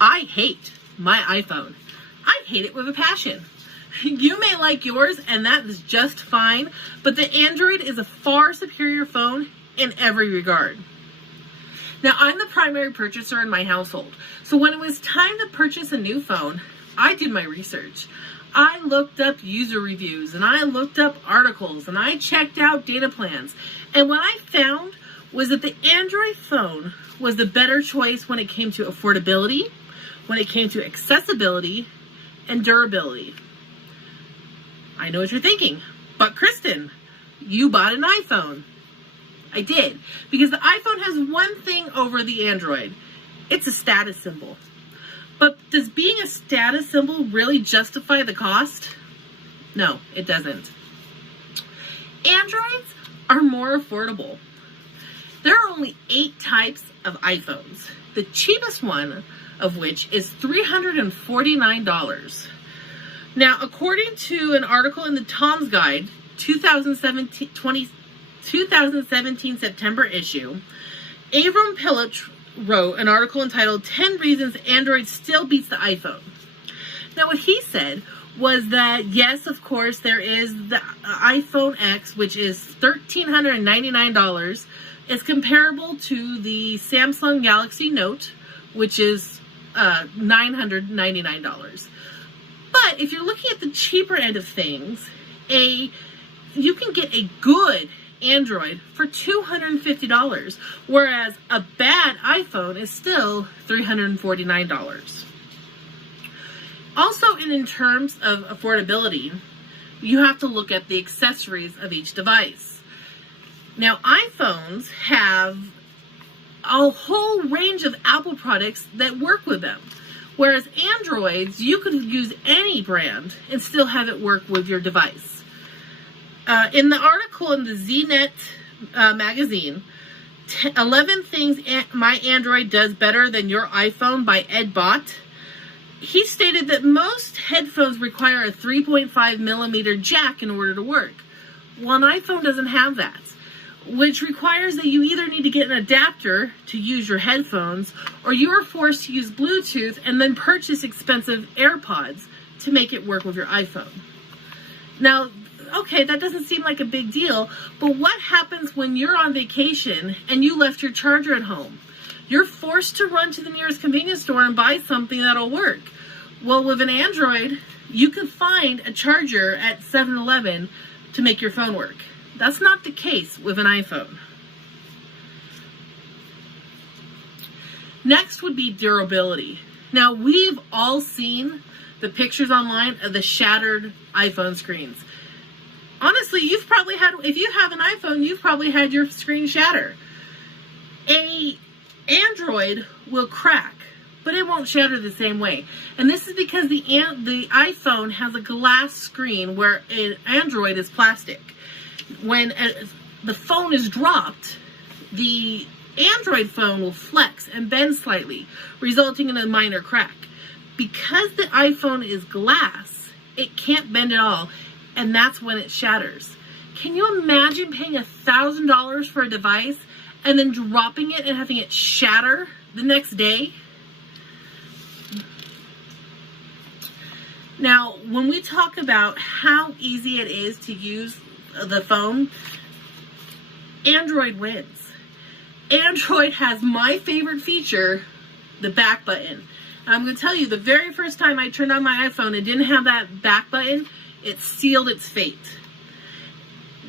I hate my iPhone. I hate it with a passion. You may like yours, and that is just fine, but the Android is a far superior phone in every regard. Now, I'm the primary purchaser in my household, so when it was time to purchase a new phone, I did my research. I looked up user reviews, and I looked up articles, and I checked out data plans, and what I found was that the Android phone was the better choice when it came to affordability, when it came to accessibility, and durability. I know what you're thinking, but Kristen, you bought an iPhone. I did, because the iPhone has one thing over the Android. It's a status symbol. But does being a status symbol really justify the cost? No, it doesn't. Androids are more affordable. There are only 8 types of iPhones, the cheapest one of which is $349. Now, according to an article in the Tom's Guide, 2017 September issue, Avram Pillich wrote an article entitled 10 Reasons Android Still Beats the iPhone. Now, what he said was that, yes, of course, there is the iPhone X, which is $1,399. It's comparable to the Samsung Galaxy Note, which is $999. But if you're looking at the cheaper end of things, you can get a good Android for $250, whereas a bad iPhone is still $349. Also, in terms of affordability, you have to look at the accessories of each device. Now, iPhones have a whole range of Apple products that work with them. Whereas Androids, you could use any brand and still have it work with your device. In the article in the ZNet magazine, 11 Things My Android Does Better Than Your iPhone by Ed Bott, he stated that most headphones require a 3.5 millimeter jack in order to work. Well, an iPhone doesn't have that, which requires that you either need to get an adapter to use your headphones, or you are forced to use Bluetooth and then purchase expensive AirPods to make it work with your iPhone. Now, okay, that doesn't seem like a big deal, but what happens when you're on vacation and you left your charger at home? You're forced to run to the nearest convenience store and buy something that'll work. Well, with an Android, you can find a charger at 7-Eleven to make your phone work. That's not the case with an iPhone. Next would be durability. Now, we've all seen the pictures online of the shattered iPhone screens. Honestly, you've probably had, if you have an iPhone, you've probably had your screen shatter. An Android will crack, but it won't shatter the same way. And this is because the iPhone has a glass screen where an Android is plastic. When the phone is dropped, the Android phone will flex and bend slightly, resulting in a minor crack. Because the iPhone is glass, it can't bend at all, and that's when it shatters. Can you imagine paying $1,000 for a device and then dropping it and having it shatter the next day? Now, when we talk about how easy it is to use the phone, Android wins. Android has my favorite feature, the back button. I'm going to tell you, the very first time I turned on my iPhone and didn't have that back button, it sealed its fate.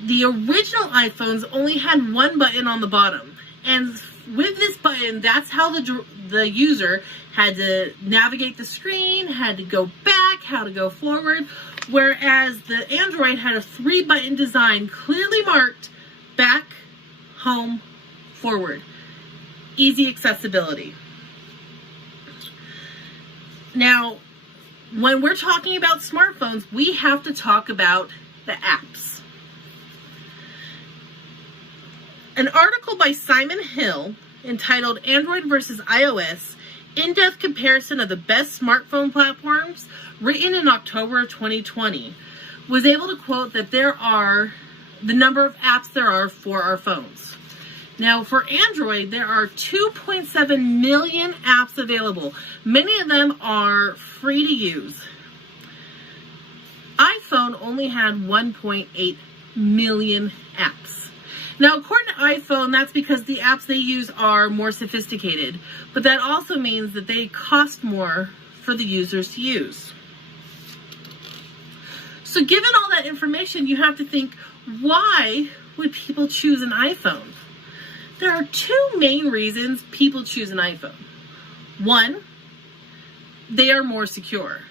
The original iPhones only had one button on the bottom, and with this button, that's how the user had to navigate the screen, had to go back, how to go forward, whereas the Android had a 3-button design clearly marked back, home, forward. Easy accessibility. Now, when we're talking about smartphones, we have to talk about the apps. An article by Simon Hill entitled Android versus iOS, in-depth comparison of the best smartphone platforms, written in October of 2020, was able to quote that there are the number of apps there are for our phones. Now for Android, there are 2.7 million apps available. Many of them are free to use. iPhone only had 1.8 million apps. Now, according to iPhone, that's because the apps they use are more sophisticated, but that also means that they cost more for the users to use. So given all that information, you have to think, why would people choose an iPhone? There are two main reasons people choose an iPhone. One, they are more secure.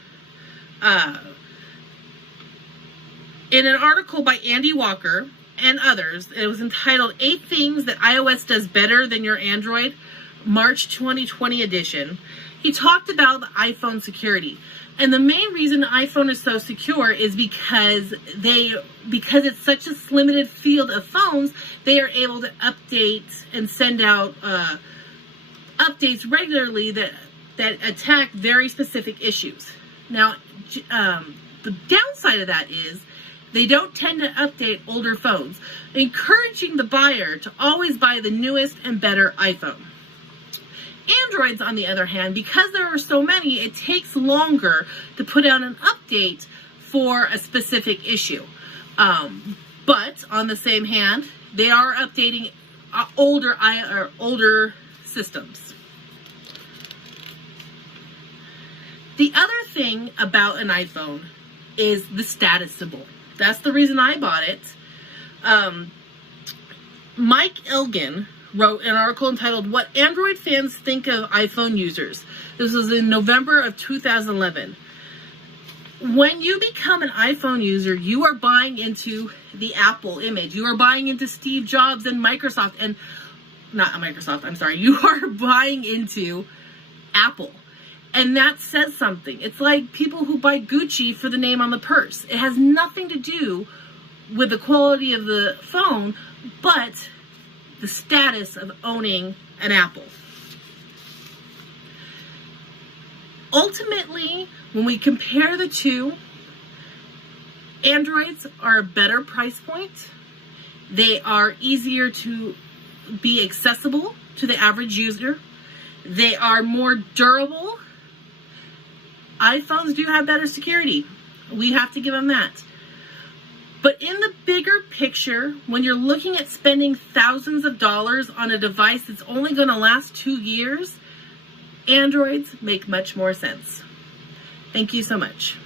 In an article by Andy Walker and others, it was entitled 8 Things That iOS Does Better Than Your Android, March 2020 edition. He talked about the iPhone security. And the main reason the iPhone is so secure is because it's such a limited field of phones, they are able to update and send out updates regularly that attack very specific issues. Now, the downside of that is they don't tend to update older phones, encouraging the buyer to always buy the newest and better iPhone. Androids, on the other hand, because there are so many, it takes longer to put out an update for a specific issue. But on the same hand, they are updating older systems. The other thing about an iPhone is the status symbol. That's the reason I bought it. Mike Elgin wrote an article entitled What Android Fans Think of iPhone Users. This was in November of 2011. When you become an iPhone user, you are buying into the Apple image. You are buying into Steve Jobs and Microsoft, and not Microsoft, I'm sorry. You are buying into Apple. And that says something. It's like people who buy Gucci for the name on the purse. It has nothing to do with the quality of the phone, but the status of owning an Apple. Ultimately, when we compare the two, Androids are a better price point. They are easier to be accessible to the average user. They are more durable. iPhones do have better security. We have to give them that. But in the bigger picture, when you're looking at spending thousands of dollars on a device that's only going to last 2 years, Androids make much more sense. Thank you so much.